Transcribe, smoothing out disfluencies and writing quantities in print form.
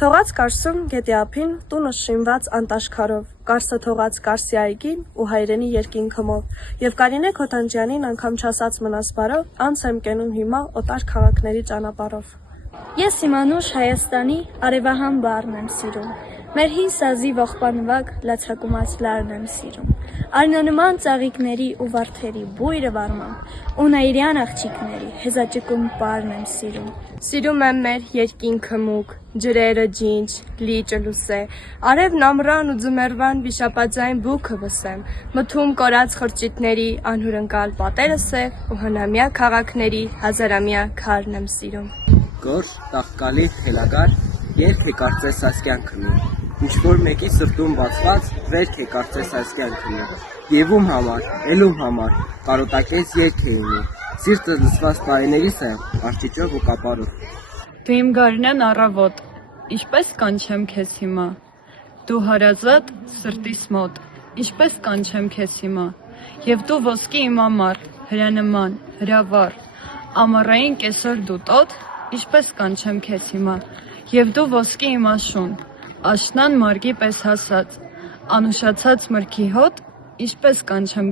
Թողած Կարսում գետի ափին տունը շինված անտաշքարով, Կարսը թողած Կարսի այգին ու հայրենի երկինքմով, և Կարինե Քոթանջյանին անգամ չասած մնաս բարով, անց եմ կենում հիմա օտար քաղաքների ճանապարհով։ Ես իմ անուշ Հայաստանի արևահան բառն եմ սիրում, մեր հին սազի ողբանվակ լացակումած լարն եմ սիրում, արնանման ծաղիկների ու վարդերի բույրը վարման, ու նայիրյան աղջիկների հեզաճկում պարն եմ սիրում։ Սիրում եմ մեր երկինքը մուգ, ջրերը ջինջ, լիճը լուսե, արևն ամռան ու ձմեռվան վիշապաձայն բուքը վսեմ, մթում կորած խրճիթների անհյուրընկալ պատերը սև ու հնամյա քաղաքների հազարամյա քարն եմ սիրում։ Գորշ, տաղկալի, խելագար, երգ է կարծես այս կյանքը մի, ինչ-որ մեկի սրտում բացված, վերք է կարծես այս կյանքը մի, և ում համար, էլ ում համար, կարոտակեց երգ է իմի, սիրտը լսված տարիներիս է, արճիճով ու կապարով։ Դու իմ գարնան առավոտ, ինչպես կանչեմ քեզ հիմա, դու հարազատ սրտիս մոտ, ինչպես կանչեմ քեզ հիմա, և դու ոսկի իմ ամառ, հրանման, հրավառ, ամառային կեսօր դու տոտ, ինչպես կանչեմ քեզ հիմա, և դու ոսկի իմ աշուն, աշնան մարգի պես հասած, անուշացած մրգի հոտ, ինչպես կանչեմ